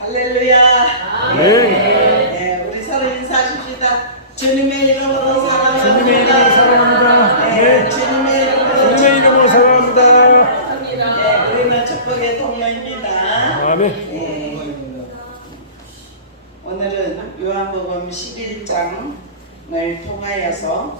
할렐루야. 아멘. 네, 우리 서로 인사하십시다. 주님의 이름으로 사랑합니다. 주님의 이름으로 사랑합니다. 네, 주님의 이름으로 주님의 이름으로 사랑합니다. 네, 우리는 축복의 동료입니다. 아멘. 네, 오늘은 요한복음 11장을 통하여서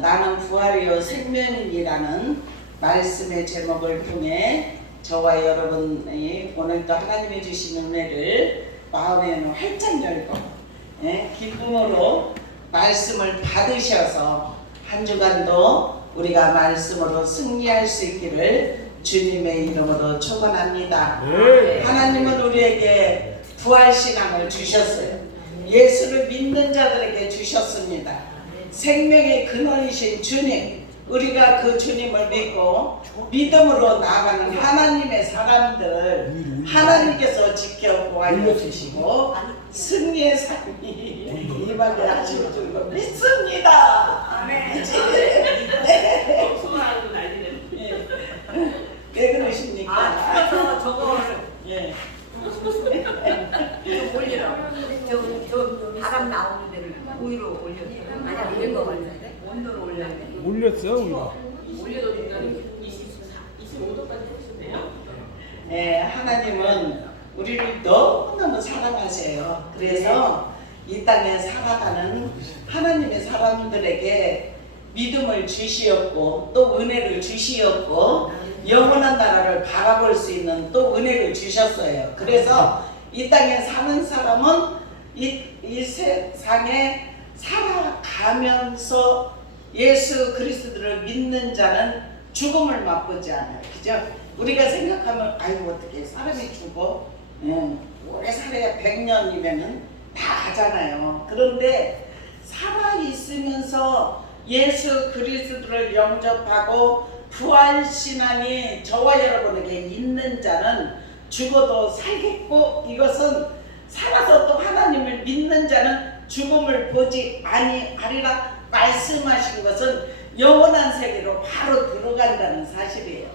나는 부활이요 생명이라는 말씀의 제목을 통해 저와 여러분이 오늘도 하나님이 주신 은혜를 마음에 활짝 열고 기쁨으로 말씀을 받으셔서 한 주간도 우리가 말씀으로 승리할 수 있기를 주님의 이름으로 축원합니다. 네. 하나님은 우리에게 부활신앙을 주셨어요. 예수를 믿는 자들에게 주셨습니다. 생명의 근원이신 주님, 우리가 그 주님을 믿고 믿음으로 나아가는 하나님의 사람들 하나님께서 지켜 보호하여 주시고 승리의 삶이 임하게 하실 줄로 믿습니다. 아멘. 왜 그러십니까? 저거를 예. 좀 올리라고. 저 바람 나오는 데를 위로 올렸어요. 아니 올린 거 같은데 온도를 올려야 돼. 올렸어요, 우리가. 올려도 된다는 25도까지 해주네요. 예, 하나님은 우리를 너무너무 사랑하세요. 그래서 이 땅에 살아가는 하나님의 사람들에게 믿음을 주시었고 또 은혜를 주시었고 영원한 나라를 바라볼 수 있는 또 은혜를 주셨어요. 그래서 이 땅에 사는 사람은 이 세상에 살아가면서 예수 그리스도를 믿는 자는 죽음을 맛보지 않아요. 그죠? 우리가 생각하면 아이고 어떻게 사람이 죽어? 오래 살아야 100년이면은 다 가잖아요. 그런데 살아있으면서 예수 그리스도를 영접하고 부활신앙이 저와 여러분에게 있는 자는 죽어도 살겠고 이것은 살아서 또 하나님을 믿는 자는 죽음을 보지 아니하리라 말씀하신 것은 영원한 세계로 바로 들어간다는 사실이에요.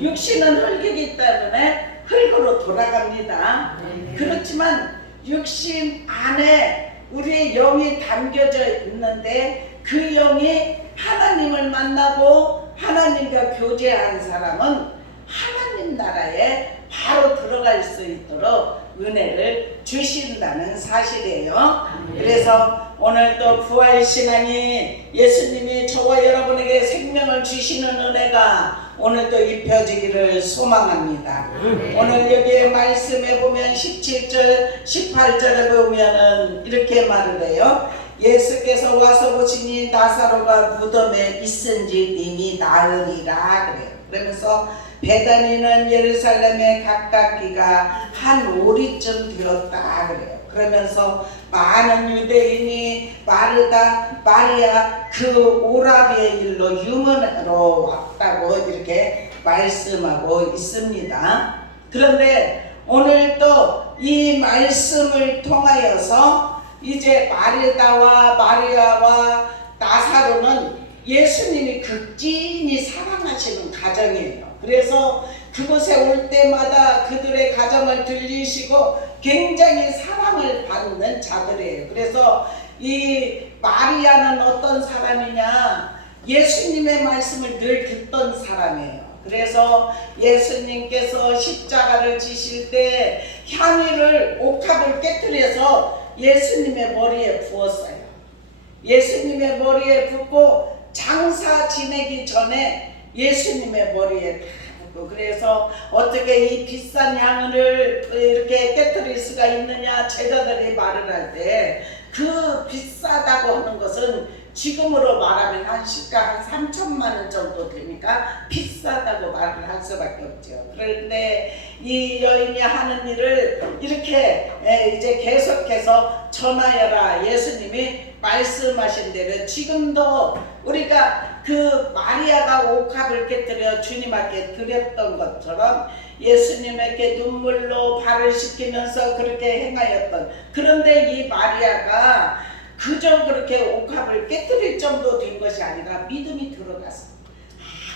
육신은 흙이기 때문에 흙으로 돌아갑니다. 그렇지만 육신 안에 우리의 영이 담겨져 있는데 그 영이 하나님을 만나고 하나님과 교제한 사람은 하나님 나라에 바로 들어갈 수 있도록 은혜를 주신다는 사실이에요. 그래서 오늘도 부활신앙이 예수님이 저와 여러분에게 생명을 주시는 은혜가 오늘도 입혀지기를 소망합니다. 오늘 여기 말씀에 보면 17절 18절에 보면은 이렇게 말을 해요. 예수께서 와서 보시니 나사로가 무덤에 있은지 이미 나으리라 그래요. 그러면서 베다니는 예루살렘에 가깝기가 한 오리쯤 되었다 그래요. 그러면서 많은 유대인이 마리아 그 오라비의 일로 유문으로 왔다고 이렇게 말씀하고 있습니다. 그런데 오늘 또 이 말씀을 통하여서 이제 마리아와 나사로는 예수님이 극진히 사랑하시는 가정이에요. 그래서 그곳에 올 때마다 그들의 가정을 들리시고 굉장히 사랑을 받는 자들이에요. 그래서 이 마리아는 어떤 사람이냐? 예수님의 말씀을 늘 듣던 사람이에요. 그래서 예수님께서 십자가를 지실 때 향유를 옥합을 깨뜨려서 예수님의 머리에 부었어요. 예수님의 머리에 붓고 장사 지내기 전에 예수님의 머리에 다 붓고, 그래서 어떻게 이 비싼 향을 이렇게 깨뜨릴 수가 있느냐 제자들이 말을 할 때 그 비싸다고 하는 것은 지금으로 말하면 한 시가 한 3천만 원 정도 되니까 비싸다고 말을 할 수밖에 없죠. 그런데 이 여인이 하는 일을 이렇게 이제 계속해서 전하여라 예수님이 말씀하신 대로 지금도 우리가 그 마리아가 옥합을 깨뜨려 주님 앞에 드렸던 것처럼 예수님에게 눈물로 발을 씻기면서 그렇게 행하였던, 그런데 이 마리아가 그저 그렇게 옥합을 깨뜨릴 정도 된 것이 아니라 믿음이 들어갔어.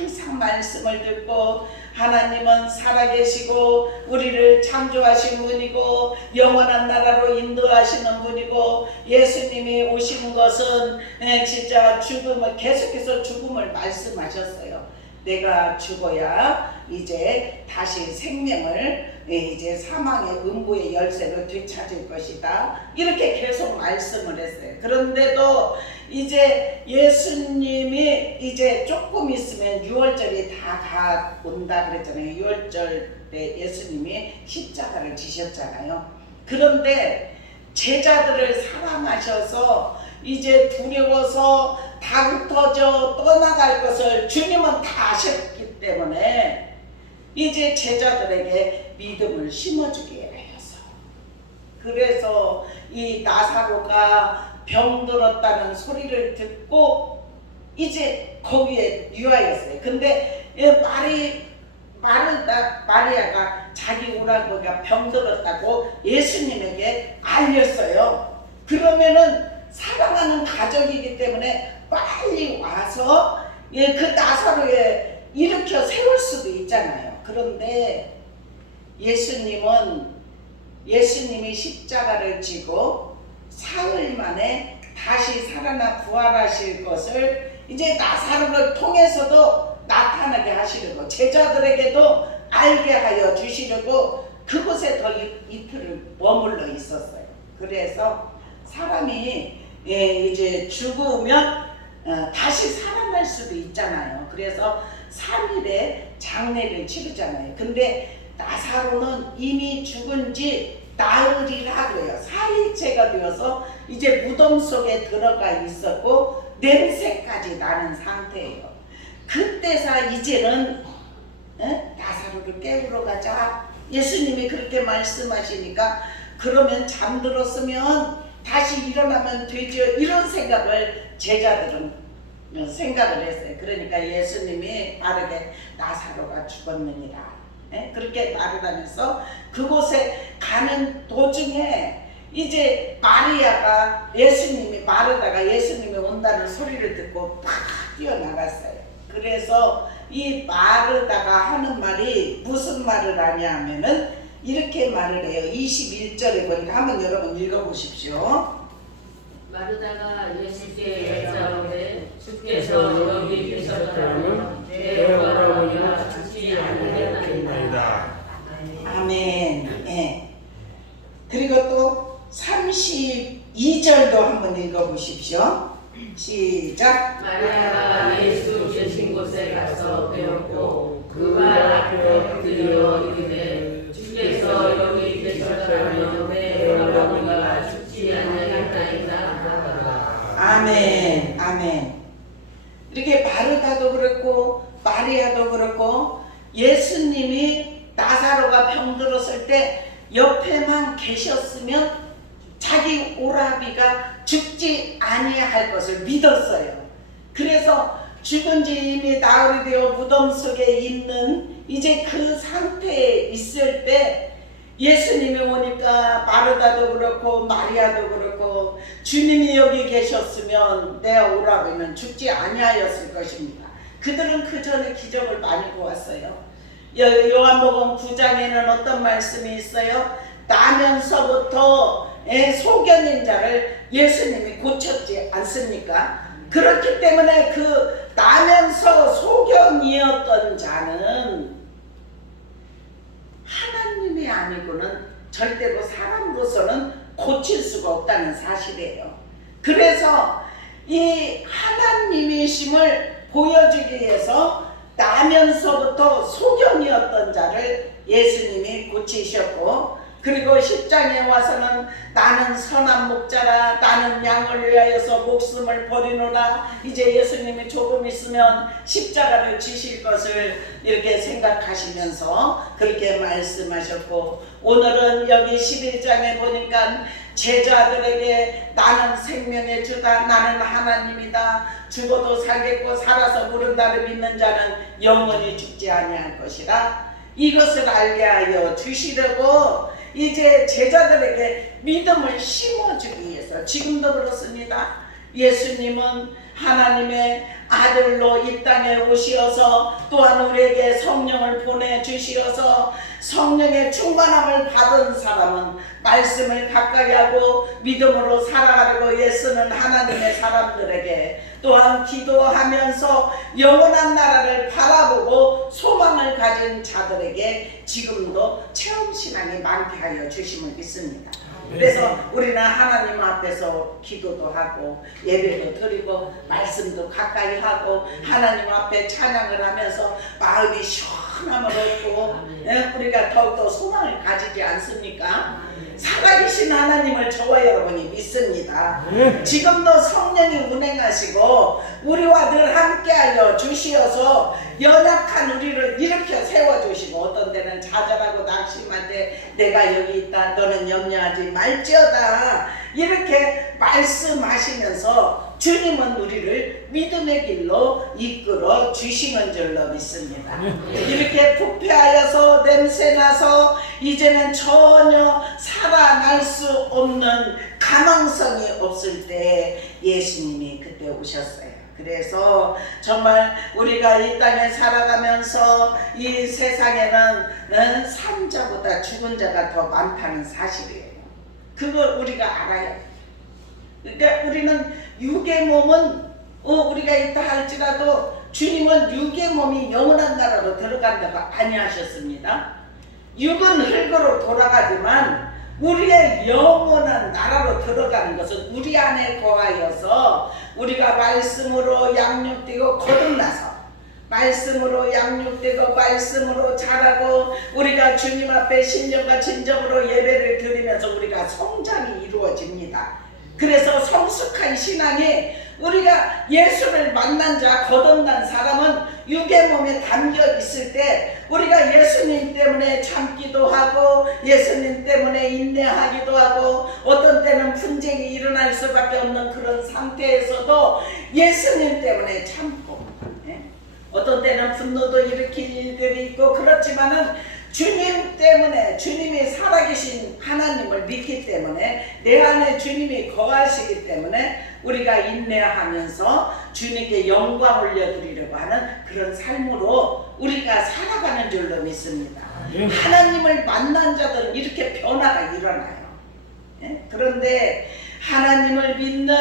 항상 말씀을 듣고 하나님은 살아계시고 우리를 창조하신 분이고 영원한 나라로 인도하시는 분이고 예수님이 오신 것은 진짜 죽음을 계속해서 죽음을 말씀하셨어요. 내가 죽어야 이제 다시 생명을 이제 사망의 음부의 열쇠를 되찾을 것이다. 이렇게 계속 말씀을 했어요. 그런데도 이제 예수님이 이제 조금 있으면 유월절이 다 온다 그랬잖아요. 유월절 때 예수님이 십자가를 지셨잖아요. 그런데 제자들을 사랑하셔서 이제 두려워서 다 흩어져 떠나갈 것을 주님은 다 아셨기 때문에 이제 제자들에게 믿음을 심어주게 하여서 그래서 이 나사로가 병들었다는 소리를 듣고 이제 거기에 유하였어요. 근데 마리아가 자기 오라버니가 병들었다고 예수님에게 알렸어요. 그러면은 사랑하는 가족이기 때문에 빨리 와서 그 나사로에 일으켜 세울 수도 있잖아요. 그런데 예수님이 십자가를 지고 사흘 만에 다시 살아나 부활하실 것을 이제 나사로를 통해서도 나타나게 하시려고 제자들에게도 알게 하여 주시려고 그곳에 더 이틀을 머물러 있었어요. 그래서 사람이 이제 죽으면 다시 살아날 수도 있잖아요. 그래서 3일에 장례를 치르잖아요. 근데 나사로는 이미 죽은 지 나흘이라 그래요. 4일째가 되어서 이제 무덤 속에 들어가 있었고 냄새까지 나는 상태예요. 그때서 이제는 나사로를 깨우러 가자. 예수님이 그렇게 말씀하시니까 그러면 잠들었으면 다시 일어나면 되죠. 이런 생각을 제자들은 생각을 했어요. 그러니까 예수님이 빠르게 나사로가 죽었느니라 그렇게 말을 하면서 그곳에 가는 도중에 이제 마르다가 예수님이 온다는 소리를 듣고 팍 뛰어나갔어요. 그래서 이 마르다가 하는 말이 무슨 말을 하냐면은 이렇게 말을 해요. 21절에 보니까 한번 여러분 읽어보십시오. 마르다가 예수께 여짜오되 주께서 여기 계셨다면 내 오라버니가 죽지 않으겠나이다. 아멘. 예. 그리고 또 32절도 한번 읽어보십시오. 시작. 마리아가 예수 계신 곳에 가서 배웠고 그 말 앞에 엎드려 이르되 주께서 여기 계셨다면 내 오라버니가 죽지 않으겠나이다 하더라. 아멘. 아멘. 이렇게 마르다도 그렇고 마리아도 그렇고 예수님이 나사로가 병들었을 때 옆에만 계셨으면 자기 오라비가 죽지 아니할 것을 믿었어요. 그래서 죽은 지 이미 나흘이 되어 무덤 속에 있는 이제 그 상태에 있을 때 예수님이 오니까 마르다도 그렇고 마리아도 그렇고 주님이 여기 계셨으면 내 오라비는 죽지 아니하였을 것입니다. 그들은 그 전에 기적을 많이 보았어요. 요한복음 9장에는 어떤 말씀이 있어요? 나면서부터 소견인 자를 예수님이 고쳤지 않습니까? 그렇기 때문에 그 나면서 소견이었던 자는 하나님이 아니고는 절대로 사람으로서는 고칠 수가 없다는 사실이에요. 그래서 이 하나님이심을 보여주기 위해서 나면서부터 소견이었던 자를 예수님이 고치셨고 그리고 10장에 와서는 나는 선한 목자라 나는 양을 위하여서 목숨을 버리노라 이제 예수님이 조금 있으면 십자가를 지실 것을 이렇게 생각하시면서 그렇게 말씀하셨고 오늘은 여기 11장에 보니까 제자들에게 나는 생명의 주다 나는 하나님이다 죽어도 살겠고 살아서 부른다를 믿는 자는 영원히 죽지 아니할 것이라 이것을 알게 하여 주시려고 이제 제자들에게 믿음을 심어주기 위해서 지금도 그렇습니다. 예수님은 하나님의 아들로 이 땅에 오시어서 또한 우리에게 성령을 보내주시어서 성령의 충만함을 받은 사람은 말씀을 가까이 하고 믿음으로 살아가려고 애쓰는 하나님의 사람들에게 또한 기도하면서 영원한 나라를 바라보고 소망을 가진 자들에게 지금도 체험신앙이 많게 하여 주심을 믿습니다. 그래서 우리는 하나님 앞에서 기도도 하고 예배도 드리고 말씀도 가까이 하고 하나님 앞에 찬양을 하면서 마음이 시원함을 얻고 우리가 더욱더 소망을 가지지 않습니까? 살아계신 하나님을 저와 여러분이 믿습니다. 지금도 성령이 운행하시고 우리와 늘 함께하여 주시어서 연약한 우리를 일으켜 세워주시고 어떤 때는 좌절하고 낙심할 때 내가 여기 있다 너는 염려하지 말지어다 이렇게 말씀하시면서 주님은 우리를 믿음의 길로 이끌어 주시는 줄로 믿습니다. 이렇게 부패하여서 냄새나서 이제는 전혀 살아날 수 없는 가망성이 없을 때 예수님이 그때 오셨어요. 그래서 정말 우리가 이 땅에 살아가면서 이 세상에는 산 자보다 죽은 자가 더 많다는 사실이에요. 그걸 우리가 알아야 돼요. 그러니까 우리는 육의 몸은 우리가 있다 할지라도 주님은 육의 몸이 영원한 나라로 들어간다고 아니하셨습니다. 육은 흙으로 돌아가지만 우리의 영원한 나라로 들어가는 것은 우리 안에 거하여서 우리가 말씀으로 양육되고 거듭나서 말씀으로 양육되고 말씀으로 자라고 우리가 주님 앞에 신령과 진정으로 예배를 드리면서 우리가 성장이 이루어집니다. 그래서 성숙한 신앙이 우리가 예수를 만난 자 거듭난 사람은 육의 몸에 담겨 있을 때 우리가 예수님 때문에 참기도 하고 예수님 때문에 인내하기도 하고 어떤 때는 분쟁이 일어날 수밖에 없는 그런 상태에서도 예수님 때문에 참고 어떤 때는 분노도 일으킬 일들이 있고 그렇지만은 주님 때문에 주님이 살아계신 하나님을 믿기 때문에 내 안에 주님이 거하시기 때문에 우리가 인내하면서 주님께 영광 올려드리려고 하는 그런 삶으로 우리가 살아가는 줄로 믿습니다. 하나님을 만난 자들은 이렇게 변화가 일어나요. 그런데 하나님을 믿는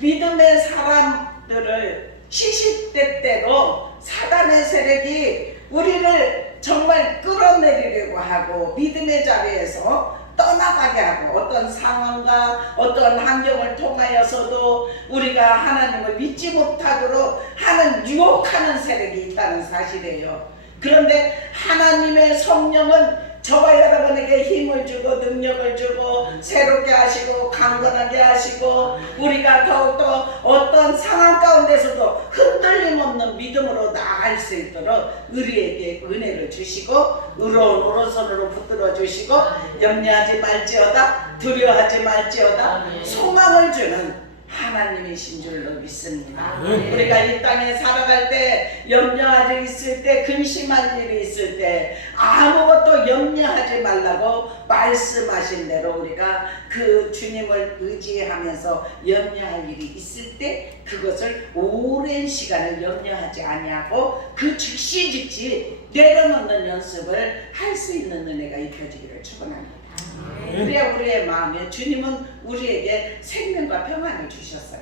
믿음의 사람들을 시시때때로 사단의 세력이 우리를 정말 끌어내리려고 하고 믿음의 자리에서 떠나가게 하고 어떤 상황과 어떤 환경을 통하여서도 우리가 하나님을 믿지 못하도록 하는 유혹하는 세력이 있다는 사실이에요. 그런데 하나님의 성령은 저와 여러분에게 힘을 주고 능력을 주고 새롭게 하시고 강건하게 하시고 우리가 더욱더 어떤 상황 가운데서도 흔들림 없는 믿음으로 나아갈 수 있도록 우리에게 은혜를 주시고 의로운 오른손으로 붙들어 주시고 염려하지 말지어다 두려워하지 말지어다 소망을 주는 하나님이신 줄로 믿습니다. 우리가 이 땅에 살아갈 때 염려하지 있을 때 근심할 일이 있을 때 아무것도 염려하지 말라고 말씀하신 대로 우리가 그 주님을 의지하면서 염려할 일이 있을 때 그것을 오랜 시간을 염려하지 아니하고 그 즉시 내려놓는 연습을 할 수 있는 은혜가 입혀지기를 축원합니다. 그래야 우리의 마음에 주님은 우리에게 생명과 평안을 주셨어요.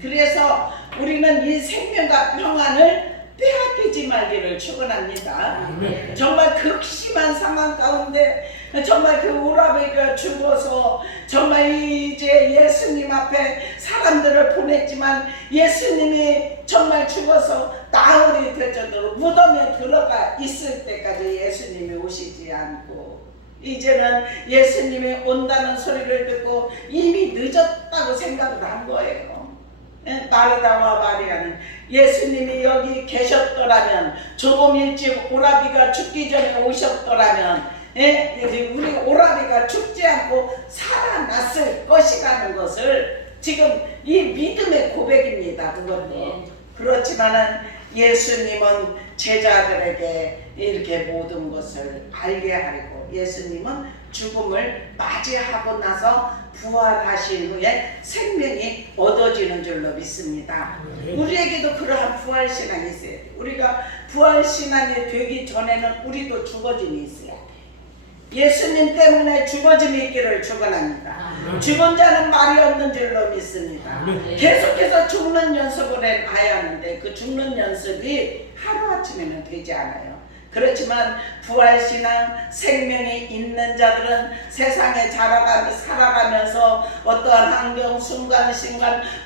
그래서 우리는 이 생명과 평안을 빼앗기지 말기를 축원합니다. 정말 극심한 상황 가운데 정말 그 오라비가 죽어서 정말 이제 예수님 앞에 사람들을 보냈지만 예수님이 정말 죽어서 나흘이 될 정도로 무덤에 들어가 있을 때까지 예수님이 오시지 않고 이제는 예수님이 온다는 소리를 듣고 이미 늦었다고 생각을 한 거예요. 마르다와 마리아는 예수님이 여기 계셨더라면 조금 일찍 오라비가 죽기 전에 오셨더라면 우리 오라비가 죽지 않고 살아났을 것이라는 것을 지금 이 믿음의 고백입니다. 그것도 그렇지만은 예수님은 제자들에게 이렇게 모든 것을 알게 하려고 예수님은 죽음을 맞이하고 나서 부활하신 후에 생명이 얻어지는 줄로 믿습니다. 우리에게도 그러한 부활신앙이 있어야 돼. 우리가 부활신앙이 되기 전에는 우리도 죽어짐이 있어야 돼. 예수님 때문에 죽어짐이 있기를 축원합니다. 죽은 자는 말이 없는 줄로 믿습니다. 계속해서 죽는 연습을 해야 하는데 그 죽는 연습이 하루아침에는 되지 않아요. 그렇지만 부활신앙 생명이 있는 자들은 세상에 살아가면서 어떠한 환경 순간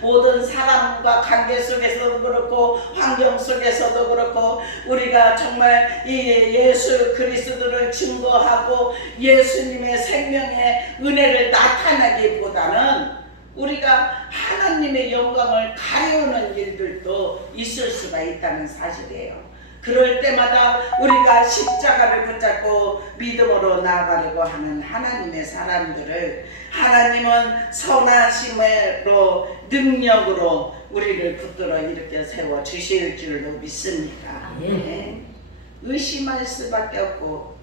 모든 사람과 관계 속에서도 그렇고 환경 속에서도 그렇고 우리가 정말 이 예수 그리스도를 증거하고 예수님의 생명의 은혜를 나타나기보다는 우리가 하나님의 영광을 가려우는 일들도 있을 수가 있다는 사실이에요. 그럴 때마다 우리가 십자가를 붙잡고 믿음으로 나아가려고 하는 하나님의 사람들을 하나님은 선하심으로 능력으로 우리를 붙들어 일으켜 세워 주실 줄로 믿습니다. 의심할 수밖에 없고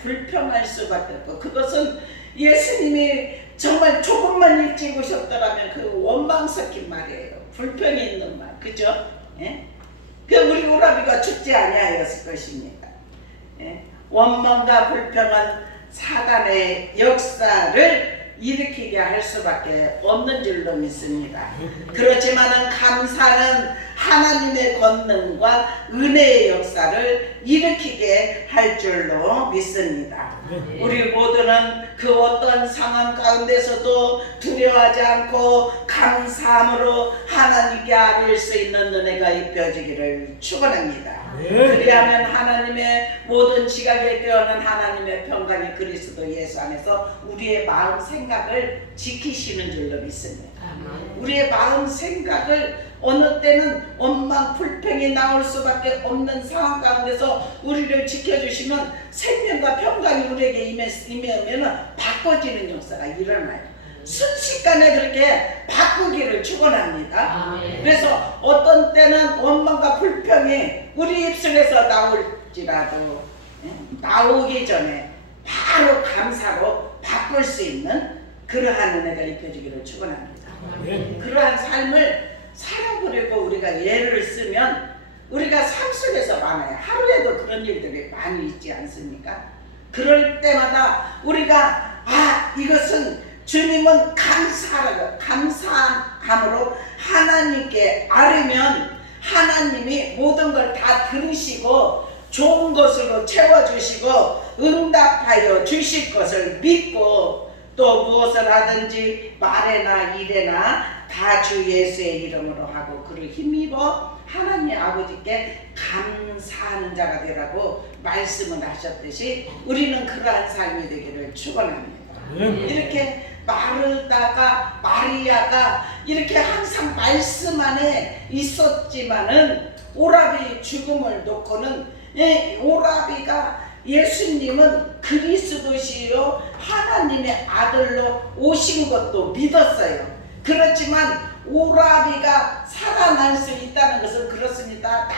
불평할 수밖에 없고 그것은 예수님이 정말 조금만 일찍 오셨더라면 그 원망 섞인 말이에요. 불평이 있는 말, 그죠? 그 우리 오라비가 죽지 아니하였을 것입니다. 원망과 불평은 사단의 역사를 일으키게 할 수밖에 없는 줄로 믿습니다. 그렇지만은 감사는 하나님의 권능과 은혜의 역사를 일으키게 할 줄로 믿습니다. 우리 모두는 그 어떤 상황 가운데서도 두려워하지 않고 감사함으로 하나님께 아뢰일 수 있는 은혜가 입혀지기를 축원합니다. 그리하면 하나님의 모든 지각에 깨어난 하나님의 평강이 그리스도 예수 안에서 우리의 마음 생각을 지키시는 줄로 믿습니다. 우리의 마음 생각을 어느 때는 원망 불평이 나올 수밖에 없는 상황 가운데서 우리를 지켜주시면 생명과 평강이 우리에게 임하면 바꿔지는 역사가 일어나요. 순식간에 그렇게 바꾸기를 축원합니다. 그래서 어떤 때는 원망과 불평이 우리 입술에서 나올지라도 나오기 전에 바로 감사로 바꿀 수 있는 그러한 은혜가 입혀지기를 축원합니다. 그러한 삶을 살아보려고 우리가 예를 쓰면 우리가 삶 속에서 많아요. 하루에도 그런 일들이 많이 있지 않습니까? 그럴 때마다 우리가 이것은 주님은 감사함으로 하나님께 아뢰면 하나님이 모든 걸 다 들으시고 좋은 것으로 채워주시고 응답하여 주실 것을 믿고 또 무엇을 하든지 말에나 일에나 다 주 예수의 이름으로 하고 그를 힘입어 하나님 아버지께 감사하는 자가 되라고 말씀을 하셨듯이 우리는 그러한 삶이 되기를 축원합니다. 이렇게 마리아가 이렇게 항상 말씀 안에 있었지만은 오라비 죽음을 놓고는 오라비가 예수님은 그리스도시요 하나님의 아들로 오신 것도 믿었어요. 그렇지만 오라비가 살아날 수 있다는 것은 그렇습니다.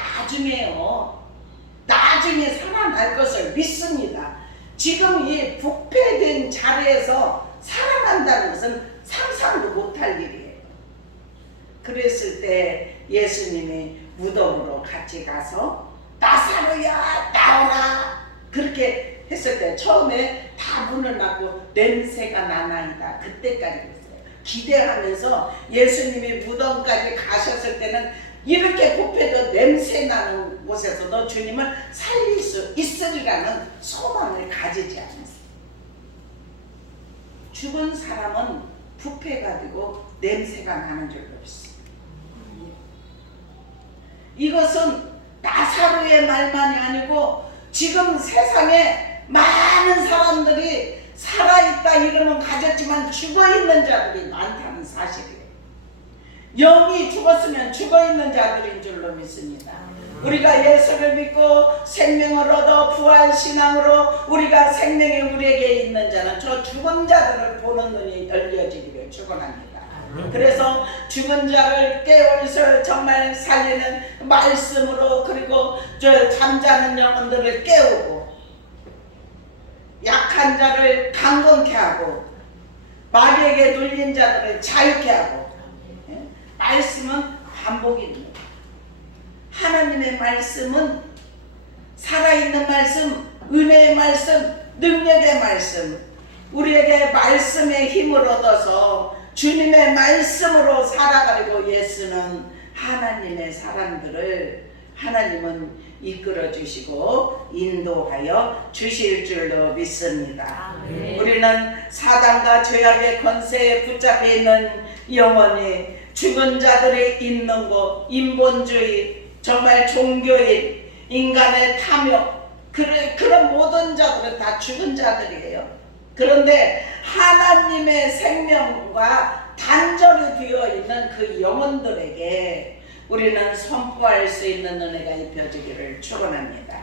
나중에 살아날 것을 믿습니다. 지금 이 부패된 자리에서 살아난다는 것은 상상도 못할 일이에요. 그랬을 때 예수님이 무덤으로 같이 가서 나사로야 나오라 그렇게 했을 때 처음에 다 문을 막고 냄새가 나나이다. 그때까지 그랬어요. 기대하면서 예수님이 무덤까지 가셨을 때는 이렇게 부패도 냄새 나는 곳에서도 주님을 살릴 수 있으리라는 소망을 가지지 않았어요. 죽은 사람은 부패가 되고 냄새가 나는 줄로 믿습니다. 이것은 나사로의 말만이 아니고 지금 세상에 많은 사람들이 살아있다 이름은 가졌지만 죽어있는 자들이 많다는 사실이에요. 영이 죽었으면 죽어있는 자들인 줄로 믿습니다. 우리가 예수를 믿고 생명을 얻어 부활신앙으로 우리가 생명이 우리에게 있는 자는 저 죽은 자들을 보는 눈이 열려지기를 축원합니다. 그래서 죽은 자를 깨워서 정말 살리는 말씀으로 그리고 저 잠자는 영혼들을 깨우고 약한 자를 강건케 하고 마귀에게 눌린 자들을 자유케 하고, 예? 말씀은 반복입니다. 하나님의 말씀은 살아있는 말씀, 은혜의 말씀, 능력의 말씀, 우리에게 말씀의 힘을 얻어서 주님의 말씀으로 살아가려고 예수는 하나님의 사람들을 하나님은 이끌어 주시고 인도하여 주실 줄로 믿습니다. 우리는 사단과 죄악의 권세에 붙잡혀 있는 영혼이 죽은 자들이 있는 곳, 인본주의, 정말 종교인, 인간의 탐욕, 그런 모든 자들은 다 죽은 자들이에요. 그런데 하나님의 생명과 단절이 되어 있는 그 영혼들에게 우리는 선포할 수 있는 은혜가 입혀지기를 축원합니다.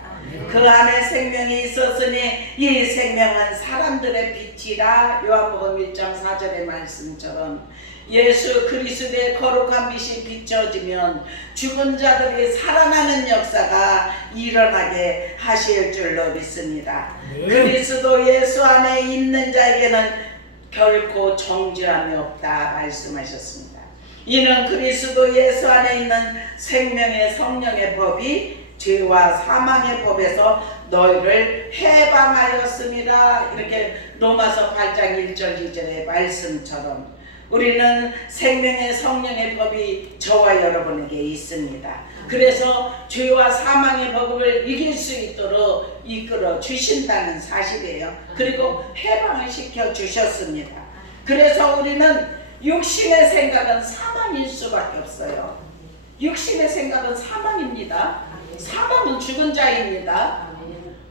그 안에 생명이 있었으니 이 생명은 사람들의 빛이라. 요한복음 1장 4절의 말씀처럼 예수 그리스도의 거룩한 빛이 비춰지면 죽은 자들이 살아나는 역사가 일어나게 하실 줄로 믿습니다. 그리스도 예수 안에 있는 자에게는 결코 정죄함이 없다 말씀하셨습니다. 이는 그리스도 예수 안에 있는 생명의 성령의 법이 죄와 사망의 법에서 너희를 해방하였습니다. 이렇게 로마서 8장 1절 2절의 말씀처럼 우리는 생명의 성령의 법이 저와 여러분에게 있습니다. 그래서 죄와 사망의 법을 이길 수 있도록 이끌어 주신다는 사실이에요. 그리고 해방을 시켜 주셨습니다. 그래서 우리는 육신의 생각은 사망일 수밖에 없어요. 육신의 생각은 사망입니다. 사망은 죽은 자입니다.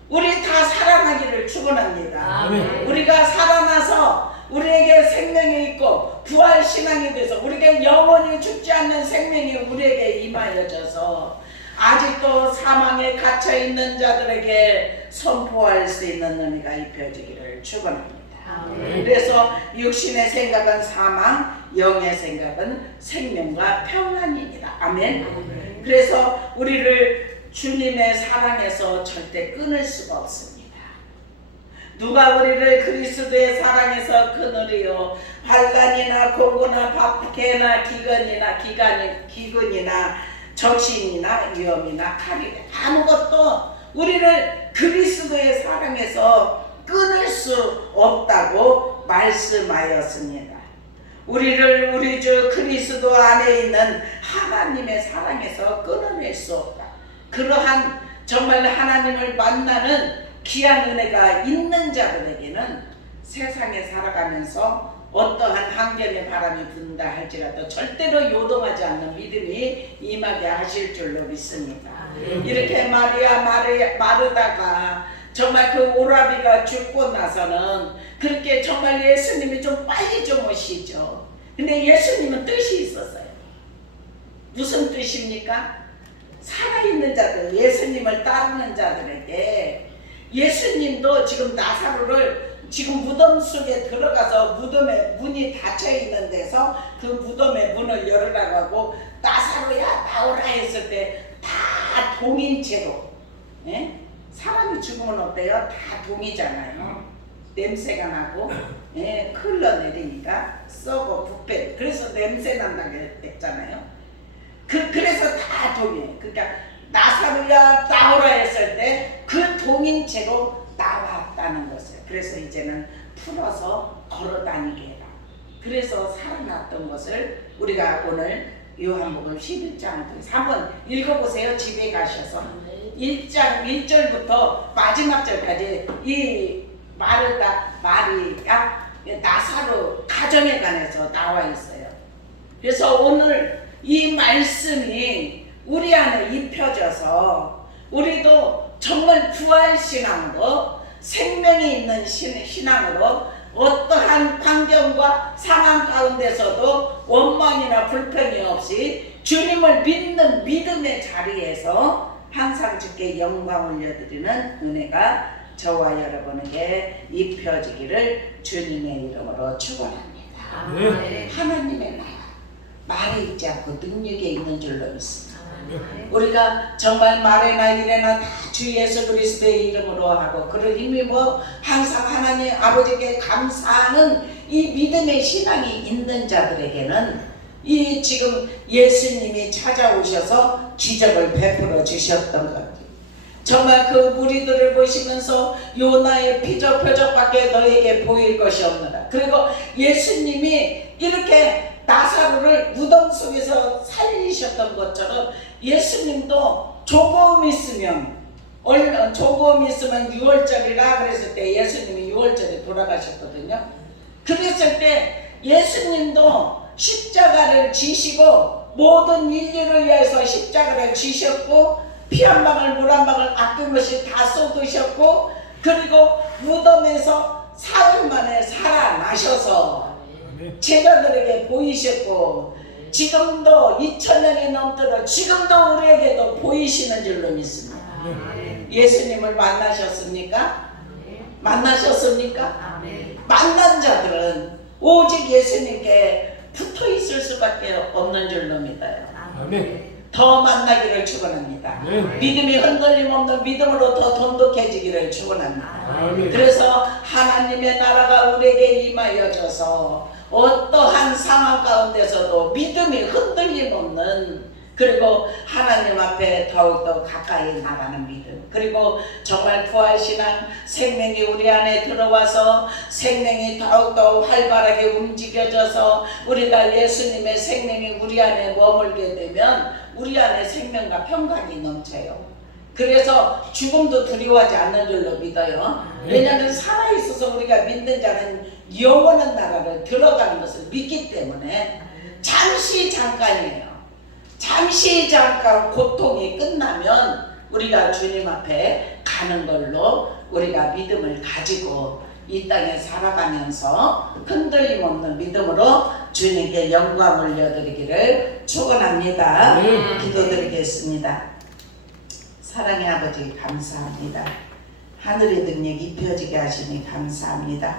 우리 다 살아나기를 축원합니다. 우리가 살아나서 우리에게 생명이 있고 부활신앙이 돼서 우리에게 영원히 죽지 않는 생명이 우리에게 임하여져서 아직도 사망에 갇혀있는 자들에게 선포할 수 있는 은혜가 입혀지기를 축원합니다. 그래서 육신의 생각은 사망, 영의 생각은 생명과 평안입니다. 아멘. 그래서 우리를 주님의 사랑에서 절대 끊을 수가 없습니다. 누가 우리를 그리스도의 사랑에서 끊으리요? 환난이나 고고나 박해나 기근이나 적신이나 위험이나 칼이라. 아무것도 우리를 그리스도의 사랑에서 끊을 수 없다고 말씀하였습니다. 우리를 우리 주 그리스도 안에 있는 하나님의 사랑에서 끊어낼 수 없다. 그러한 정말 하나님을 만나는 귀한 은혜가 있는 자들에게는 세상에 살아가면서 어떠한 환경의 바람이 분다 할지라도 절대로 요동하지 않는 믿음이 임하게 하실 줄로 믿습니다. 이렇게 마르다가 정말 그 오라비가 죽고 나서는 그렇게 정말 예수님이 좀 빨리 좀 오시죠. 근데 예수님은 뜻이 있었어요. 무슨 뜻입니까? 살아있는 자들, 예수님을 따르는 자들에게 예수님도 지금 나사로를 지금 무덤 속에 들어가서 무덤에 문이 닫혀 있는 데서 그 무덤의 문을 열으라고 하고 나사로야 나오라 했을 때 다 동인채로, 예? 사람이 죽으면 어때요? 다 동이잖아요. 냄새가 나고, 예, 흘러내리니까 썩어 부패. 그래서 냄새 난다고 했잖아요. 그래서 다 동이에요. 그러니까 나사로야 나오라 했을 때 그 동인채로 나왔다는 것을. 그래서 이제는 풀어서 걸어다니게 해라. 그래서 살아났던 것을 우리가 오늘 요한복음 11장을 통해서 한번 읽어보세요. 집에 가셔서 1장 1절부터 마지막 절까지 이 마리아 나사로 가정에 관해서 나와 있어요. 그래서 오늘 이 말씀이 우리 안에 입혀져서 우리도 정말 부활신앙으로 생명이 있는 신앙으로 어떠한 환경과 상황 가운데서도 원망이나 불평이 없이 주님을 믿는 믿음의 자리에서 항상 주께 영광 올려드리는 은혜가 저와 여러분에게 입혀지기를 주님의 이름으로 축원합니다. 하나님의 나라 말에 있지 않고 능력에 있는 줄로 믿습니다. 우리가 정말 말에나 일에나 다 주 예수 그리스도의 이름으로 하고 그를 힘입어 항상 하나님 아버지께 감사하는 이 믿음의 신앙이 있는 자들에게는 이 지금 예수님이 찾아오셔서 기적을 베풀어 주셨던 것. 정말 그 무리들을 보시면서 요나의 표적밖에 너에게 보일 것이 없느라. 그리고 예수님이 이렇게 나사로를 무덤 속에서 살리셨던 것처럼 예수님도 조금 있으면 6월절이라 그랬을 때 예수님이 6월절에 돌아가셨거든요. 그랬을 때 예수님도 십자가를 지시고 모든 인류를 위해서 십자가를 지셨고 피 한 방울 물 한 방울 아낌없이 다 쏟으셨고 그리고 무덤에서 사흘 만에 살아나셔서 제자들에게 보이셨고 지금도 2000년이 넘도록 지금도 우리에게도 보이시는 줄로 믿습니다. 예수님을 만나셨습니까? 만나셨습니까? 만난 자들은 오직 예수님께 붙어 있을 수밖에 없는 줄로 믿어요. 더 만나기를 축원합니다. 믿음이 흔들림 없는 믿음으로 더 돈독해지기를 축원합니다. 그래서 하나님의 나라가 우리에게 임하여져서 어떠한 상황 가운데서도 믿음이 흔들림 없는 그리고 하나님 앞에 더욱더 가까이 나가는 믿음 그리고 정말 부활신앙 생명이 우리 안에 들어와서 생명이 더욱더 활발하게 움직여져서 우리가 예수님의 생명이 우리 안에 머물게 되면 우리 안에 생명과 평강이 넘쳐요. 그래서 죽음도 두려워하지 않는 줄로 믿어요. 왜냐하면 살아있어서 우리가 믿는 자는 영원한 나라를 들어가는 것을 믿기 때문에 잠시 잠깐이에요. 잠시 잠깐 고통이 끝나면 우리가 주님 앞에 가는 걸로 우리가 믿음을 가지고 이 땅에 살아가면서 흔들림 없는 믿음으로 주님께 영광 올려드리기를 축원합니다. 기도드리겠습니다. 사랑의 아버지 감사합니다. 하늘의 능력 입혀지게 하시니 감사합니다.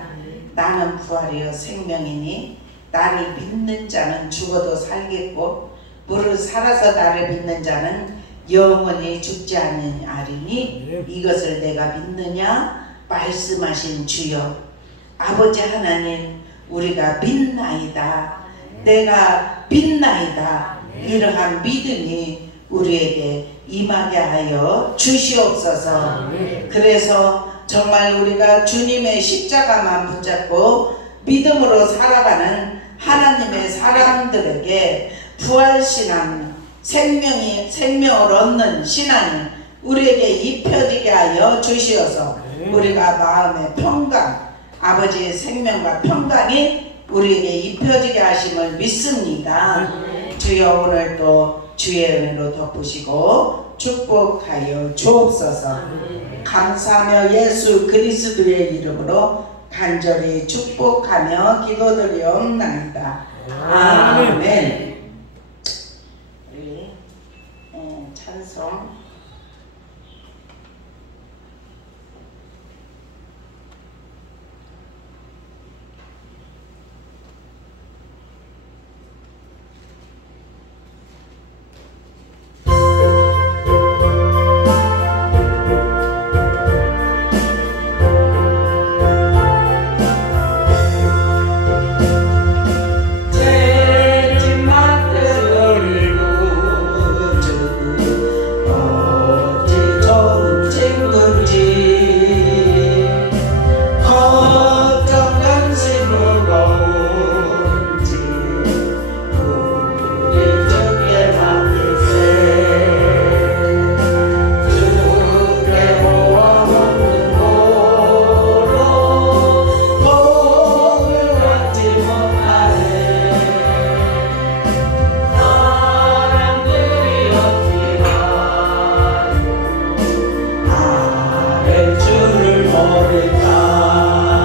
나는 부활이요 생명이니 나를 믿는 자는 죽어도 살겠고 무릇 살아서 나를 믿는 자는 영원히 죽지 않으리니 이것을 내가 믿느냐 말씀하신 주여 아버지 하나님 우리가 믿나이다. 내가 믿나이다. 이러한 믿음이 우리에게 임하게 하여 주시옵소서. 그래서 정말 우리가 주님의 십자가만 붙잡고 믿음으로 살아가는 하나님의 사람들에게 부활신앙 생명을 얻는 신앙이 우리에게 입혀지게 하여 주시어서 우리가 마음의 평강 아버지의 생명과 평강이 우리에게 입혀지게 하심을 믿습니다. 주여 오늘도 주의 은혜로 덮으시고 축복하여 주옵소서. 감사하며 예수 그리스도의 이름으로 간절히 축복하며 기도드리옵나이다. 아멘.